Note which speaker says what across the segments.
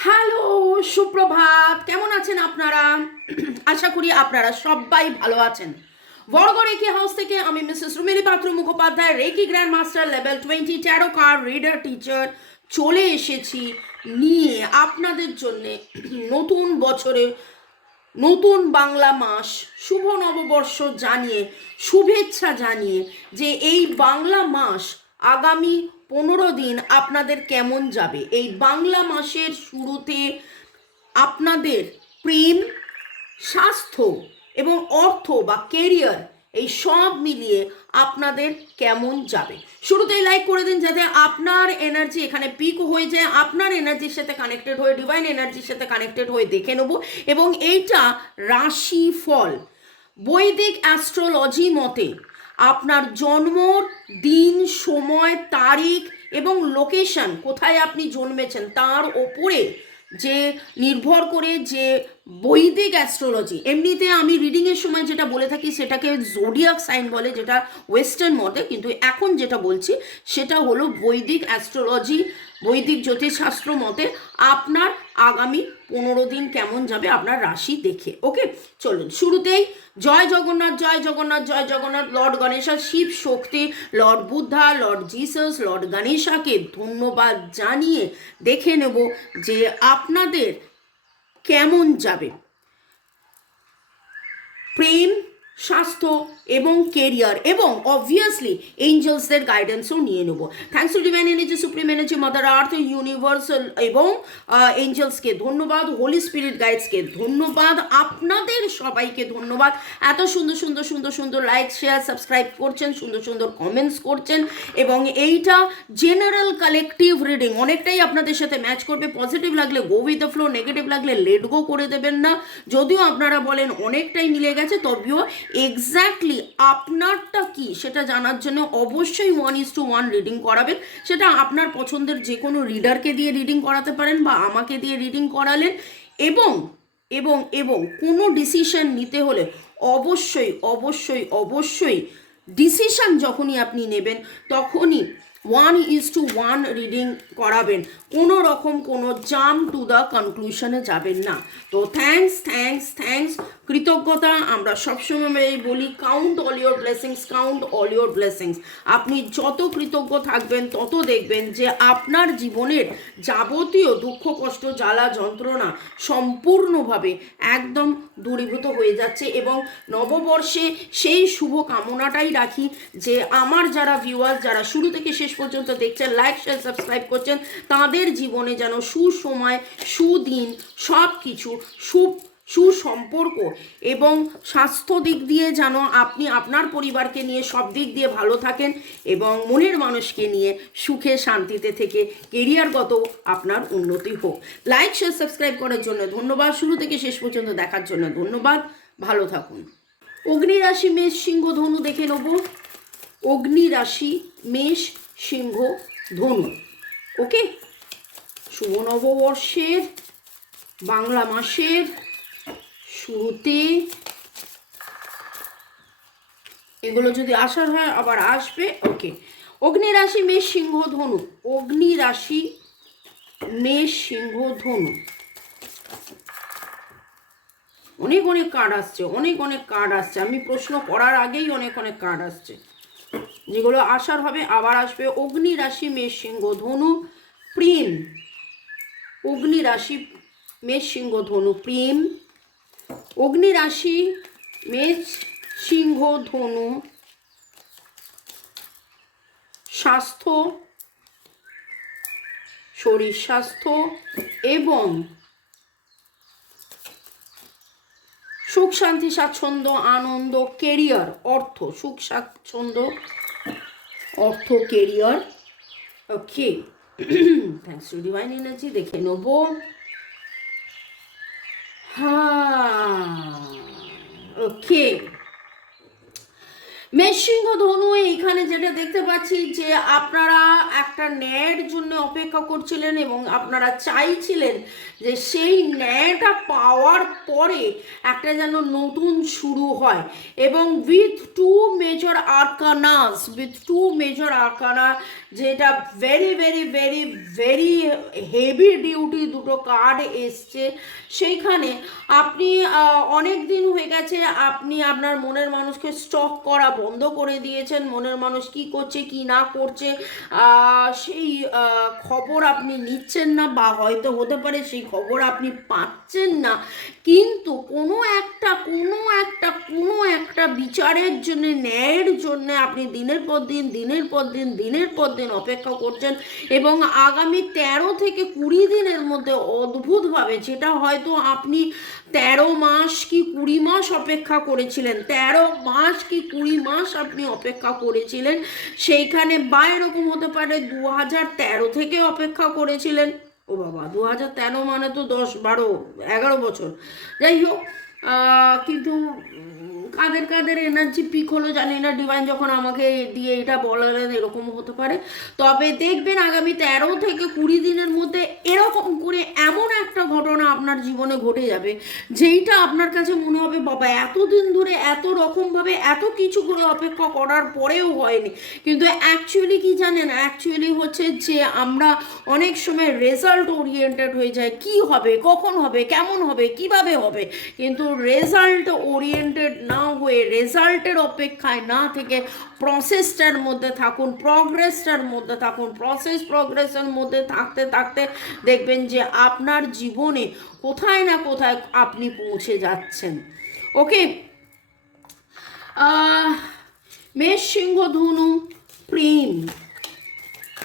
Speaker 1: Hello, সুপ্রভাত। কেমন আছেন আপনারা? আশা করি আপনারা সবাই ভালো আছেন। বড়গড় রেকি হাউস থেকে আমি Mrs Rumili Patra Mukhopadhyay Reiki grand master level twenty, tarot card, reader, teacher. চলে এসেছি নিয়ে আপনাদের জন্য নতুন বছরে নতুন বাংলা মাস, শুভ নববর্ষ জানিয়ে, শুভেচ্ছা জানিয়ে যে এই বাংলা মাস আগামী পনেরো দিন আপনাদের কেমন যাবে? এই বাংলা মাসের শুরুতে আপনাদের প্রেম, স্বাস্থ্য এবং অর্থ বা কেরিয়ার এই সব মিলিয়ে আপনাদের কেমন যাবে? শুরুতেই লাইক করে দিন যাতে আপনার এনার্জি এখানে পিক হয়ে যায়, আপনার এনার্জির সাথে কানেক্টেড হয়ে ডিভাইন এনার্জির সাথে কানেক্টেড হয়ে দেখে নেব এবং এইটা রাশি ফল বৈদিক অ্যাস্ট্রোলজি মতে আপনার জন্মর দিন, সময়, তারিখ এবং লোকেশন কোথায় আপনি জন্মেছেন, তার ওপরে যে নির্ভর করে যে বৈদিক অ্যাস্ট্রোলজি এমনিতে আমি রিডিংয়ের সময় যেটা বলে থাকি, সেটাকে জোডিয়াক সাইন বলে, যেটা ওয়েস্টার্ন মতে, কিন্তু এখন যেটা বলছি, সেটা হলো বৈদিক অ্যাস্ট্রোলজি বৈদিক জ্যোতিষশাস্ত্র মতে আপনার আগামী পনেরো দিন কেমন যাবে, আপনার রাশি দেখে ওকে চলুন, শুরুতেই জয় জগন্নাথ জয় জগন্নাথ জয় Jagannath, lord Ganesha, Shiv Shakti, lord Buddha, lord Jesus, lord গণেশাকে ধন্যবাদ জানিয়ে দেখে নেব যে আপনাদের কেমন যাবে? প্রেম স্বাস্থ্য এবং কেরিয়ার এবং অবভিয়াসলি এঞ্জেলসদের গাইডেন্সও নিয়ে নেব। Thanks to divine energy supreme energy mother earth universal এবং এঞ্জেলসকে ধন্যবাদ হোলি স্পিরিট গাইডসকে ধন্যবাদ, আপনাদের সবাইকে ধন্যবাদ। এত সুন্দর সুন্দর সুন্দর সুন্দর লাইক শেয়ার সাবস্ক্রাইব করছেন, সুন্দর সুন্দর কমেন্টস করছেন এবং এইটা জেনারেল কালেকটিভ রিডিং অনেকটাই আপনাদের সাথে ম্যাচ করবে। পজিটিভ লাগলে go with the flow negative লাগলে লেট গো করে দেবেন না। যদিও আপনারা বলেন অনেকটাই মিলে গেছে, তবেও এক্স্যাক্টলি আপনারটা কি? সেটা জানার জন্য অবশ্যই one is to one reading করাবেন। সেটা আপনার পছন্দের যে কোনো রিডারকে দিয়ে রিডিং করাতে পারেন বা আমাকে দিয়ে রিডিং করালেন। এবং এবং এবং কোনো ডিসিশন নিতে হলে অবশ্যই অবশ্যই অবশ্যই ডিসিশান যখনই আপনি নেবেন, তখনই one is to one reading করাবেন। কোনো রকম কোনো জাম টু দ্য কনক্লুশনে যাবেন না। তো থ্যাঙ্কস থ্যাঙ্কস থ্যাঙ্কস কৃতজ্ঞতা, আমরা সবসময় বলি count all your blessings count all your blessings আপনি যত কৃতজ্ঞ থাকবেন, তত দেখবেন যে আপনার জীবনের যাবতীয় দুঃখ, কষ্ট, জ্বালা, যন্ত্রণা সম্পূর্ণভাবে একদম দূরীভূত হয়ে যাচ্ছে এবং নববর্ষে সেই শুভ কামনাটাই রাখি যে আমার যারা ভিউয়ার্স যারা শুরু থেকে শেষ পর্যন্ত দেখছেন লাইক শেয়ার সাবস্ক্রাইব করছেন। তাদের জীবনে যেন সুসময়, সুদিন সব কিছু সু, সুসম্পর্ক এবং স্বাস্থ্য দিক দিয়ে যেন আপনি আপনার পরিবারকে নিয়ে সব দিক দিয়ে ভালো থাকেন এবং মনের মানুষকে নিয়ে সুখে, শান্তিতে থেকে কেরিয়ারগত আপনার উন্নতি হোক। লাইক শেয়ার সাবস্ক্রাইব করার জন্য ধন্যবাদ। শুরু থেকে শেষ পর্যন্ত দেখার জন্য ধন্যবাদ। ভালো থাকুন। অগ্নি রাশি মেষ সিংহ ধনু দেখে নেব। অগ্নি রাশি মেষ সিংহ ধনু। ওকে? শুভ নববর্ষের, বাংলা মাসের শুরুতে এগুলো যদি আসার হয়, আবার আসবে, ওকে। অগ্নি রাশি মেষ সিংহ ধনু। অগ্নি রাশি মেষ সিংহ ধনু। অনেক অনেক কার্ড আসছে, অনেক অনেক কার্ড আসছে। আমি প্রশ্ন করার আগেই অনেক অনেক কার্ড আসছে। যেগুলো আসার হবে আবার আসবে অগ্নি রাশি মেষ সিংহ ধনু প্রেম। অগ্নি রাশি মেষ সিংহ ধনু প্রেম। অগ্নি রাশি মেষ সিংহ ধনু স্বাস্থ্য, শরীর স্বাস্থ্য এবং সুখ শান্তি, স্বাচ্ছন্দ্য, আনন্দ কেরিয়ার অর্থ, সুখ, স্বাচ্ছন্দ্য অর্থ career okay thanks to divine energy দেখে নেব হ্যাঁ ওকে মেশিংহ ধনু এইখানে যেটা দেখতে পাচ্ছি যে আপনারা একটা ন্যায়ের জন্য অপেক্ষা করছিলেন এবং আপনারা চাইছিলেন যে সেই ন্যায়টা পাওয়ার পরে একটা যেন নতুন শুরু হয়। এবং with two major arcanas with two major arcana যেটা very very very very heavy duty দুটো কার্ড এসছে। সেইখানে আপনি অনেক দিন হয়ে গেছে, আপনি আপনার মনের মানুষকে স্টক করা বন্ধ করে দিয়েছেন, মনের মানুষ কি করছে, কি না করছে সেই খবর আপনি নিচ্ছেন না বা হয়তো হতে পারে সেই খবর আপনি পাচ্ছেন না। কিন্তু কোনো একটা কোনো একটা কোনো একটা বিচারের জন্য, ন্যায়ের জন্য আপনি দিনের পর দিন, দিনের পর দিন, দিনের পর দিন অপেক্ষা করছেন এবং আগামী তেরো থেকে কুড়ি দিনের মধ্যে অদ্ভুতভাবে, যেটা হয়তো আপনি তেরো মাস কি কুড়ি মাস অপেক্ষা করেছিলেন, তেরো মাস কি কুড়ি মাস আপনি অপেক্ষা করেছিলেন, সেইখানে বা এরকম হতে পারে দু হাজার তেরো থেকে অপেক্ষা করেছিলেন। ও বাবা দু হাজার তেরো মানে তো দশ বারো এগারো বছর। যাই হোক কিন্তু কাদের কাদের এনার্জি পিক হলো জানি না। ডিভাইন যখন আমাকে দিয়ে এটা বলালেন এরকম হতে পারে। তবে দেখবেন আগামী তেরো থেকে কুড়ি দিনের মধ্যে এরকম করে এমন একটা ঘটনা আপনার জীবনে ঘটে যাবে, যেইটা আপনার কাছে মনে হবে, বাবা, এতদিন ধরে এত রকমভাবে এত কিছু করে অপেক্ষা করার পরেও হয়নি। কিন্তু অ্যাকচুয়ালি কি জানেন? অ্যাকচুয়ালি হচ্ছে যে আমরা অনেক সময় রেজাল্ট ওরিয়েন্টেড হয়ে যায় কি হবে? কখন হবে? কেমন হবে? কীভাবে হবে? কিন্তু রেজাল্ট ওরিয়েন্টেড না হয়ে রেজাল্টের অপেক্ষায় না থেকে প্রসেসটার মধ্যে থাকুন প্রগ্রেসটার মধ্যে থাকুন প্রসেস প্রগ্রেসের মধ্যে থাকতে থাকতে দেখবেন যে আপনার জীবনে কোথায় না কোথায় আপনি পৌঁছে যাচ্ছেন। ওকে মেষ, সিংহ, ধনু, প্রেম।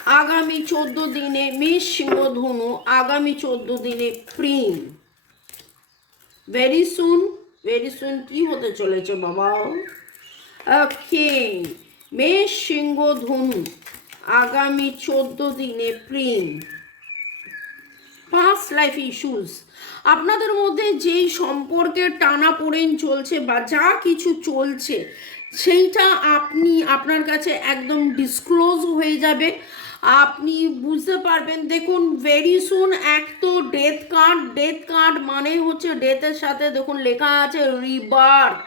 Speaker 1: আগামী চোদ্দ দিনে মেষ, সিংহ, ধনু, আগামী চোদ্দ দিনে প্রেম। ভেরি সুন ভেরি সুন কি হতে চলেছে, বাবা? ওকে মেষ, সিংহ, ধনু, আগামী চোদ্দ দিনে প্রেম। পাস্ট লাইফ ইস্যুস আপনাদের মধ্যে যেই সম্পর্কের টানা পড়েন চলছে বা যা কিছু চলছে, সেইটা আপনি আপনার কাছে একদম ডিসক্লোজ হয়ে যাবে। আপনি বুঝতে পারবেন, দেখুন ভেরি সুন এক তো ডেথ কার্ড ডেথ কার্ড মানে হচ্ছে ডেথের সাথে, দেখুন, লেখা আছে রিবার্থ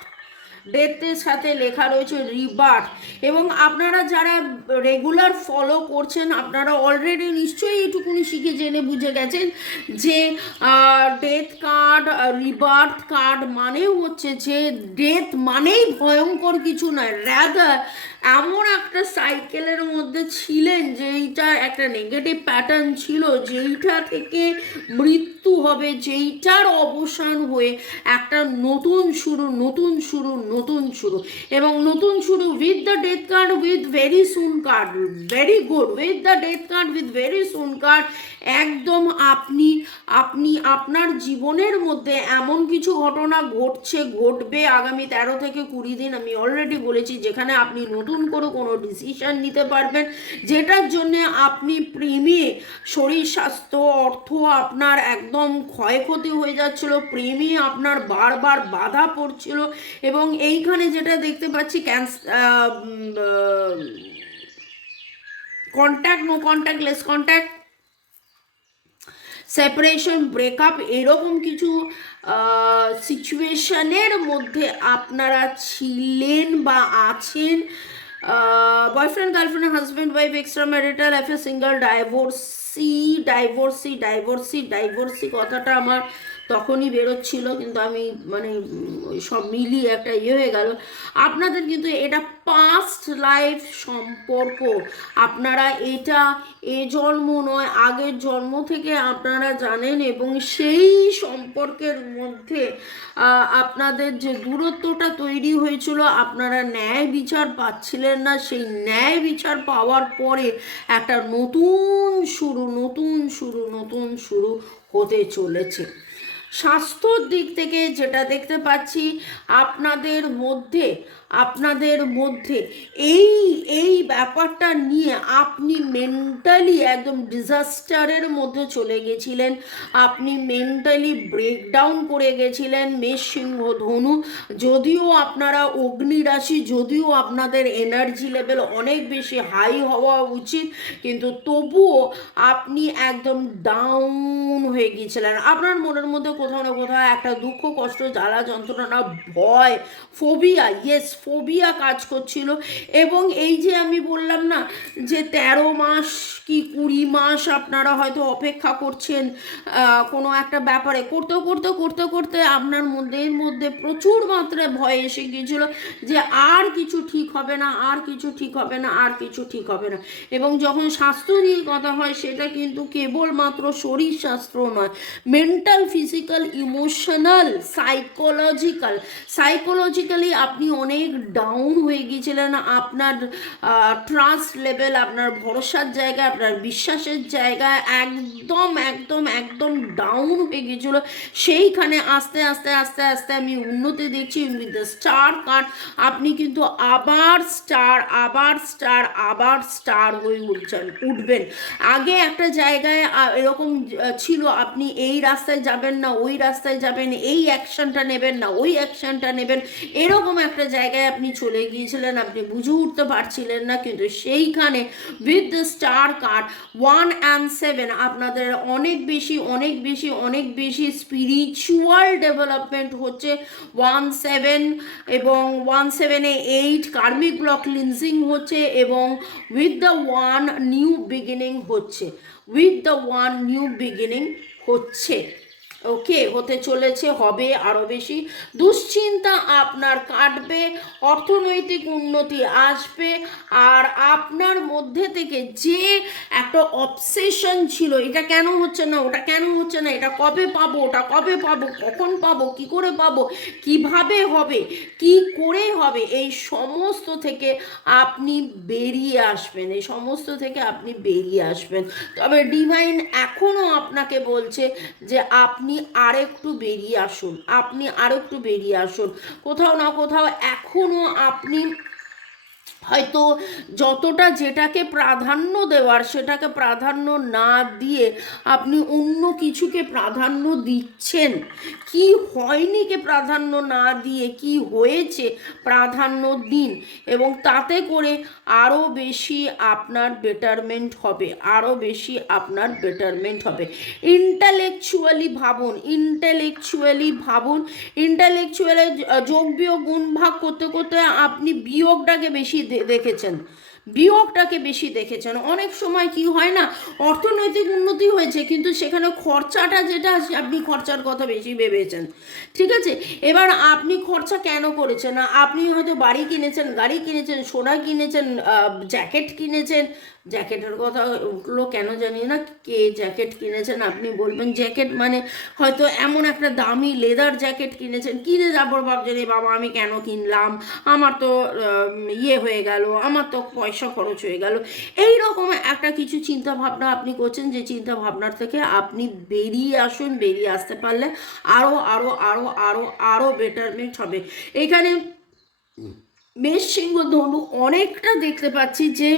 Speaker 1: ডেথের সাথে লেখা রয়েছে রিবার্থ এবং আপনারা যারা রেগুলার ফলো করছেন, আপনারা অলরেডি নিশ্চয়ই এইটুকুনি শিখে জেনে বুঝে গেছেন যে ডেথ কার্ড রিবার্থ কার্ড মানে হচ্ছে যে ডেথ মানেই ভয়ঙ্কর কিছু নয় র্যাদার এমন একটা সাইকেলের মধ্যে ছিলেন যেইটা একটা নেগেটিভ প্যাটার্ন ছিল, যেইটা থেকে মৃত্যু হবে, যেইটার অবসান হয়ে একটা নতুন শুরু নতুন শুরু নতুন শুরু। এবং নতুন শুরু with the death card with very sun card very good with the death card with very sun card একদম আপনি আপনি আপনার জীবনের মধ্যে এমন কিছু ঘটনা ঘটছে, ঘটবে আগামী তেরো থেকে কুড়ি দিন, আমি অলরেডি বলেছি, যেখানে আপনি নতুন করে কোনো ডিসিশন নিতে পারবেন। যেটার জন্য আপনি প্রেমে, শরীর, স্বাস্থ্য, অর্থ আপনার একদম ক্ষয়ক্ষতি হয়ে যাচ্ছিল, প্রেমে আপনার বারবার বাধা পড়ছিল এবং এইখানে যেটা দেখতে পাচ্ছি cancer contact no contact less contact separation breakup এরকম কিছু সিচুয়েশনের মধ্যে আপনারা ছিলেন বা আছেন। boyfriend girlfriend husband wife extra marital affair single divorcee divorcee divorcee divorcee কথাটা আমার তখনই বেরোচ্ছিল, কিন্তু আমি মানে সব মিলিয়ে একটা ইয়ে হয়ে গেল। আপনাদের কিন্তু এটা পাস্ট লাইফ সম্পর্ক। আপনারা এটা এ জন্ম নয়, আগের জন্ম থেকে আপনারা জানেন এবং সেই সম্পর্কের মধ্যে আপনাদের যে দূরত্বটা তৈরি হয়েছিল, আপনারা ন্যায় বিচার পাচ্ছিলেন না। সেই ন্যায় বিচার পাওয়ার পরে একটা নতুন শুরু নতুন শুরু নতুন শুরু হতে চলেছে। স্বাস্থ্যর দিক থেকে যেটা দেখতে পাচ্ছি, আপনাদের মধ্যে আপনাদের মধ্যে এই এই ব্যাপারটা নিয়ে আপনি মেন্টালি একদম ডিজাস্টারের মধ্যে চলে গেছিলেন। আপনি মেন্টালি ব্রেকডাউন করে গেছিলেন মেষ সিংহ ধনু। যদিও আপনারা অগ্নি রাশি, যদিও আপনাদের এনার্জি লেভেল অনেক বেশি হাই হওয়া উচিত, কিন্তু তবুও আপনি একদম ডাউন হয়ে গিয়েছিলেন। আপনার মনের মধ্যে কোথাও না কোথাও একটা দুঃখ, কষ্ট, জ্বালা, যন্ত্রণা, ভয় ফোবিয়া ইয়েস ফোবিয়া কাজ করছিল। এবং এই যে আমি বললাম না যে তেরো মাস কি কুড়ি মাস আপনারা হয়তো অপেক্ষা করছেন কোনো একটা ব্যাপারে করতে করতে করতে করতে আপনার মধ্যে মধ্যে প্রচুর মাত্রায় ভয় এসে গিয়েছিল যে আর কিছু ঠিক হবে না, আর কিছু ঠিক হবে না, আর কিছু ঠিক হবে না। এবং যখন স্বাস্থ্য নিয়ে কথা হয়, সেটা কিন্তু কেবলমাত্র শরীর স্বাস্থ্য নয় mental physical emotional psychological psychologically আপনি অনেক ডাউন হয়ে গিয়েছিলেন। আপনার ট্রাস্ট লেভেল আপনার ভরসার জায়গায় আপনার বিশ্বাসের জায়গায় একদম একদম একদম ডাউন হয়ে গিয়েছিল। সেইখানে আস্তে আস্তে আস্তে আস্তে আমি উন্নতি দেখছি উইথ দ্য স্টার কার্ড আপনি কিন্তু আবার স্টার আবার স্টার আবার স্টার হয়ে উঠছেন, উঠবেন। আগে একটা জায়গায় এরকম ছিল, আপনি এই রাস্তায় যাবেন না, ওই রাস্তায় যাবেন, এই অ্যাকশনটা নেবেন না, ওই অ্যাকশনটা নেবেন। এরকম একটা জায়গায় আপনি চলে গিয়েছিলেন, আপনি বুঝে উঠতে পারছিলেন না, কিন্তু সেইখানে with the star card one and seven আপনাদের অনেক বেশি অনেক বেশি অনেক বেশি স্পিরিচুয়াল ডেভেলপমেন্ট হচ্ছে ওয়ান সেভেন এবং ওয়ান সেভেনে এইট কার্মিক ব্লক ক্লিনজিং হচ্ছে এবং with the one new beginning হচ্ছে with the one new beginning হচ্ছে। ওকে, হতে চলেছে, হবে আরও বেশি। দুশ্চিন্তা আপনার কাটবে, অর্থনৈতিক উন্নতি আসবে, আর আপনার মধ্যে থেকে যে একটা অবসেশন ছিল, এটা কেন হচ্ছে না, ওটা কেন হচ্ছে না, এটা কবে পাবো, ওটা কবে পাবো, কখন পাবো, কি করে পাবো, কীভাবে হবে, কি করে হবে, এই সমস্ত থেকে আপনি বেরিয়ে আসবেন, এই সমস্ত থেকে আপনি বেরিয়ে আসবেন। তবে ডিভাইন এখনও আপনাকে বলছে যে আপনি আরেকটু বেরিয়ে আসুন। আপনি আর একটু বেরিয়ে আসুন। কোথাও না কোথাও এখনও আপনি হয়তো যতটা যেটাকে প্রাধান্য দেওয়ার সেটাকে প্রাধান্য না দিয়ে আপনি অন্য কিছুকে প্রাধান্য দিচ্ছেন। কি হয়নিকে প্রাধান্য না দিয়ে? কি হয়েছে? প্রাধান্য দিন। এবং তাতে করে আরও বেশি আপনার বেটারমেন্ট হবে। আরও বেশি আপনার বেটারমেন্ট হবে। ইন্টালেকচুয়ালি ভাবুন ইন্টালেকচুয়ালি ভাবুন। ইন্টালেকচুয়ালি যোগ বিয়োগ গুণ ভাগ করতে করতে আপনি বিয়োগটাকে বেশি দেখেছেন বিয়োগটাকে বেশি দেখেছেন। অনেক সময় কি হয় না, অর্থনৈতিক উন্নতি হয়েছে, কিন্তু সেখানে খরচাটা যেটা আছে, আপনি খরচার কথা বেশি ভেবেছেন। ঠিক আছে? এবার আপনি খরচা কেন করেছেন? আপনি হয়তো বাড়ি কিনেছেন, গাড়ি কিনেছেন, সোনা কিনেছেন জ্যাকেট কিনেছেন। জ্যাকেটের কথা উঠল কেন জানি না, কে জ্যাকেট কিনেছেন আপনি বলবেন। জ্যাকেট মানে হয়তো এমন একটা দামি লেদার জ্যাকেট কিনেছেন। কিনে তারপর ভাবছেন, "এ বাবা, আমি কেন কিনলাম? আমার তো ইয়ে হয়ে গেল, আমার তো পয়সা খরচ হয়ে গেল। এই রকম একটা কিছু চিন্তা ভাবনা আপনি করছেন যে চিন্তা ভাবনার থেকে আপনি বেরিয়ে আসুন, বেরিয়ে আসতে পারলে আরও আরও আরও আরও আরও বেটারমেন্ট হবে। এখানে মেষ সিংহ ধনু অনেকটা দেখতে পাচ্ছি যে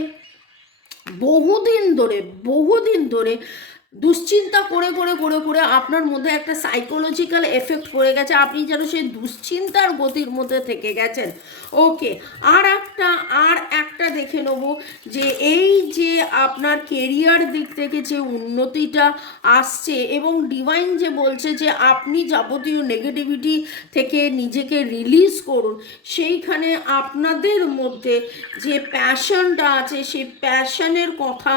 Speaker 1: বহুদিন ধরে বহুদিন ধরে দুশ্চিন্তা করে করে করে করে আপনার মধ্যে একটা সাইকোলজিক্যাল এফেক্ট পড়ে গেছে। আপনি যেন সেই দুশ্চিন্তার গতির মধ্যে থেকে গেছেন। ওকে আর একটা আর একটা দেখে নেব যে এই যে আপনার কেরিয়ার দিক থেকে যে উন্নতিটা আসছে এবং ডিভাইন যে বলছে যে আপনি যাবতীয় নেগেটিভিটি থেকে নিজেকে রিলিজ করুন, সেইখানে আপনাদের মধ্যে যে প্যাশনটা আছে, সেই প্যাশনের কথা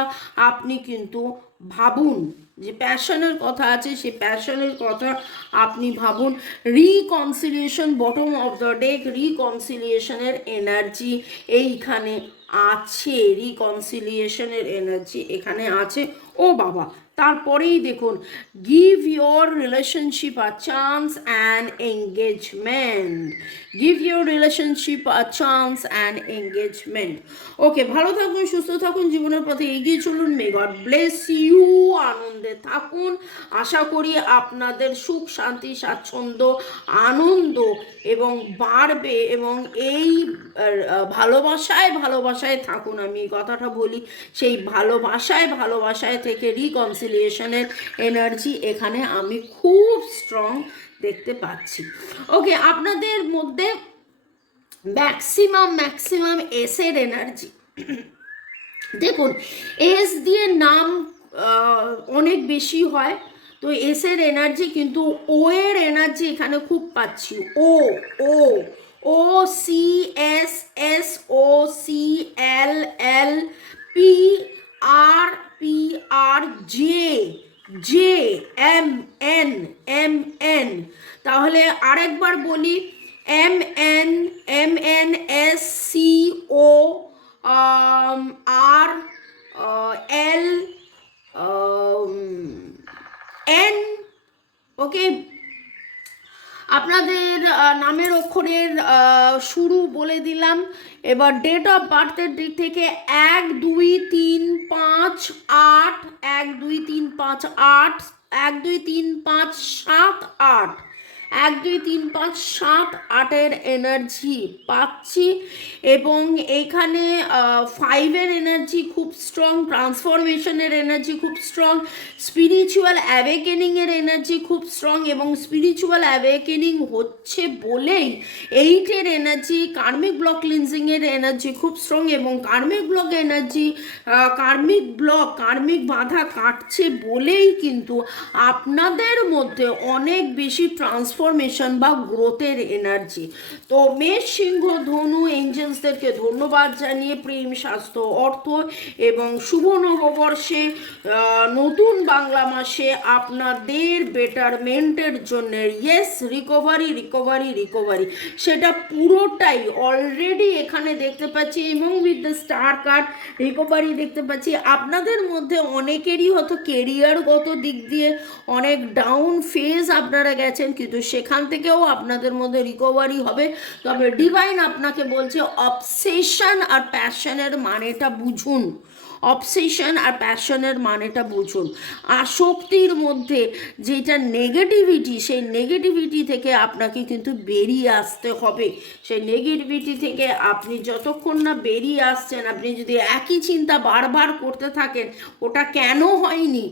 Speaker 1: আপনি কিন্তু ভাবুন, যে প্যাশনের কথা আছে সেই প্যাশনের কথা আপনি ভাবুন। Reconciliation, bottom of the deck, রিকনসিলিয়েশনের energy এইখানে আছে, রিকনসিলিয়েশনের এনার্জি এখানে আছে। ও বাবা তারপরেই দেখুন give your relationship a chance and engagement give your relationship a chance and engagement okay ভালো থাকুন, সুস্থ থাকুন, জীবনের পথে এগিয়ে চলুন। মে গড ব্লেস ইউ আনন্দে থাকুন। আশা করি আপনাদের সুখ, শান্তি, স্বাচ্ছন্দ্য, আনন্দ এবং বাড়বে এবং এই ভালোবাসায় ভালোবাসায় থাকুন। আমি কথাটা বলি, সেই ভালোবাসায় ভালোবাসায় থেকে রিকনসিলিয়েশনের এনার্জি এখানে আমি খুব স্ট্রং দেখতে পাচ্ছি। ওকে আপনাদের মধ্যে ম্যাক্সিমাম ম্যাক্সিমাম এসের এনার্জি দেখুন এস দিয়ে নাম অনেক বেশি হয়, তো এসের এনার্জি কিন্তু ও এর এনার্জি এখানে খুব পাচ্ছি। O O O C S S O C L L P R P R J J M N M N তাহলে আরেকবার বলি M N M N S C O R L N okay আপনাদের ah, নামের অক্ষরের শুরু বলে দিলাম। এবার ডেট অফ বার্থের দিক থেকে এক দুই তিন পাঁচ আট, এক দুই তিন পাঁচ আট, এক দুই তিন পাঁচ সাত আট। এক, দুই, তিন, পাঁচ, সাত, আটের এনার্জি পাচ্ছি এবং এখানে ফাইভের এনার্জি খুব স্ট্রং ট্রান্সফরমেশনের এনার্জি খুব স্ট্রং স্পিরিচুয়াল অ্যাওয়েকেনিংয়ের এনার্জি খুব স্ট্রং এবং স্পিরিচুয়াল অ্যাওয়েকেনিং হচ্ছে বলেই এইটের এনার্জি কার্মিক ব্লক ক্লিনজিংয়ের এনার্জি খুব স্ট্রং এবং karmic block energy karmic block karmic বাধা কাটছে বলেই কিন্তু আপনাদের মধ্যে অনেক বেশি ট্রান্সফরমেশন বা গ্রোথের এনার্জি তো মেষ, সিংহ, ধনু এঞ্জেলসদেরকে ধন্যবাদ জানিয়ে প্রেম, স্বাস্থ্য, অর্থ এবং শুভ নববর্ষে নতুন বাংলা মাসে আপনাদের বেটারমেন্টের জন্য ইয়েস রিকভারি রিকভারি রিকভারি সেটা পুরোটাই অলরেডি এখানে দেখতে পাচ্ছি এবং with the star card recovery দেখতে পাচ্ছি। আপনাদের মধ্যে অনেকেরই হয়তো কেরিয়ারগত দিক দিয়ে অনেক ডাউন ফেজ আপনারা গেছেন, কিন্তু সেখান থেকেও আপনাদের মধ্যে রিকভারি হবে। তবে ডিভাইন আপনাকে বলছে অবসেশন আর প্যাশনের মানেটা বুঝুন। অবসেশন আর প্যাশনের মানেটা বুঝুন। আসক্তির মধ্যে যেটা নেগেটিভিটি সেই নেগেটিভিটি থেকে আপনাকে কিন্তু বেরিয়ে আসতে হবে। সেই নেগেটিভিটি থেকে আপনি যতক্ষণ না বেরিয়ে আসছেন, আপনি যদি একই চিন্তা বারবার করতে থাকেন, ওটা কেন হয়নি?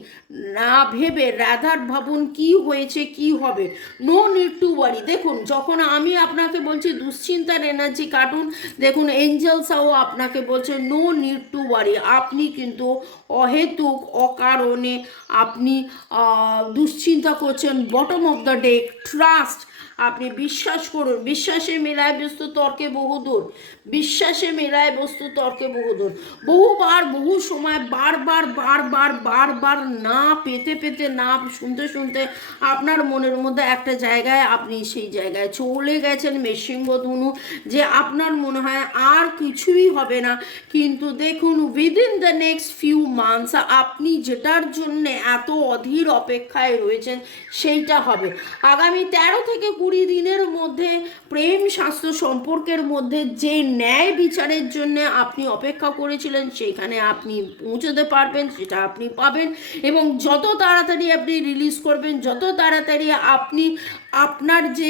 Speaker 1: না ভেবে রাধার ভাবুন কি হয়েছে, কি হবে? নো নিড টু ওয়ারি দেখুন, যখন আমি আপনাকে বলছি দুশ্চিন্তার এনার্জি কাটুন, দেখুন এঞ্জেলসাও আপনাকে বলছে নো নিড টু ওয়ারি আপনি কিন্তু অহেতুক অকারণে আপনি দুশ্চিন্তা করছেন। Bottom of the day trust আপনি বিশ্বাস করুন বিশ্বাসে মেলায় বস্তু তর্কে বহুদূর বিশ্বাসে মেলায় বস্তু তর্কে বহুদূর বহুবার, বহু সময় বারবার বারবার বারবার না পেতে পেতে, না শুনতে শুনতে আপনার মনের মধ্যে একটা জায়গায় আপনি সেই জায়গায় চলে গেছেন। মেশিঙ্গ ধনু যে আপনার মনে হয় আর কিছুই হবে না। কিন্তু দেখুন within the next few months আপনি যেটার জন্য এত অধীর অপেক্ষায় রয়েছেন, সেইটা হবে। আগামী তেরো থেকে কুড়ি দিনের মধ্যে প্রেম, স্বাস্থ্য সম্পর্কের মধ্যে যে ন্যায় বিচারের জন্য আপনি অপেক্ষা করেছিলেন সেখানে আপনি পৌঁছতে পারবেন, সেটা আপনি পাবেন এবং যত তাড়াতাড়ি আপনি রিলিজ করবেন, যত তাড়াতাড়ি আপনি আপনার যে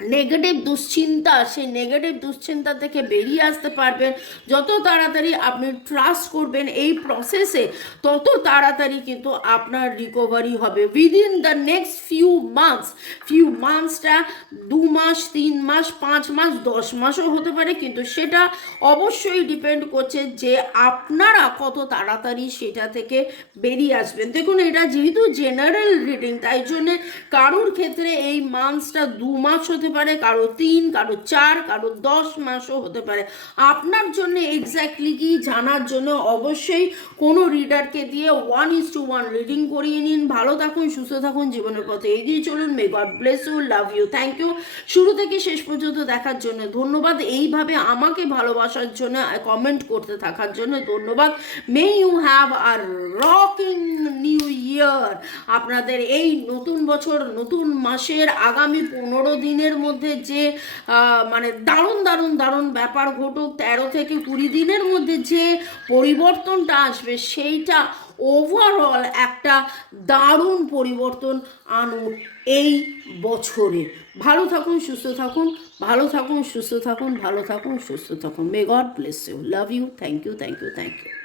Speaker 1: নেগেটিভ দুশ্চিন্তা, সেই নেগেটিভ দুশ্চিন্তা থেকে বেরিয়ে আসতে পারবেন। যত তাড়াতাড়ি আপনি ট্রাস্ট করবেন এই প্রসেসে তত তাড়াতাড়ি কিন্তু আপনার রিকভারি হবে। Within the next few months few মান্থসটা দু মাস, তিন মাস, পাঁচ মাস, দশ মাসও হতে পারে, কিন্তু সেটা অবশ্যই ডিপেন্ড করছে যে আপনারা কত তাড়াতাড়ি সেটা থেকে বেরিয়ে আসবেন। দেখুন, এটা যেহেতু জেনারেল রিডিং তাই জন্যে কারুর ক্ষেত্রে এই মান্থসটা দু মাস হতে পারে, কারও তিন, কারও চার, কারও দশ মাসও হতে পারে। আপনার জন্য এক্স্যাক্টলি কি জানার জন্য অবশ্যই কোনো রিডারকে দিয়ে one is to one reading করিয়ে নিন। ভালো থাকুন, সুস্থ থাকুন, জীবনের পথে এগিয়ে চলুন। May God bless you love you thank you শুরু থেকে শেষ পর্যন্ত দেখার জন্য ধন্যবাদ। এইভাবে আমাকে ভালোবাসার জন্য কমেন্ট করতে থাকার জন্য ধন্যবাদ। May you have a rocking new year আপনাদের এই নতুন বছর, নতুন মাসের আগামী পনেরো দিনের মধ্যে যে মানে দারুণ দারুণ দারুণ ব্যাপার ঘটুক, তেরো থেকে কুড়ি দিনের মধ্যে যে পরিবর্তনটা আসবে, সেইটা ওভারঅল একটা দারুণ পরিবর্তন আনুক এই বছরে। ভালো থাকুন, সুস্থ থাকুন, ভালো থাকুন, সুস্থ থাকুন, ভালো থাকুন, সুস্থ থাকুন। May God bless you love you thank you thank you thank you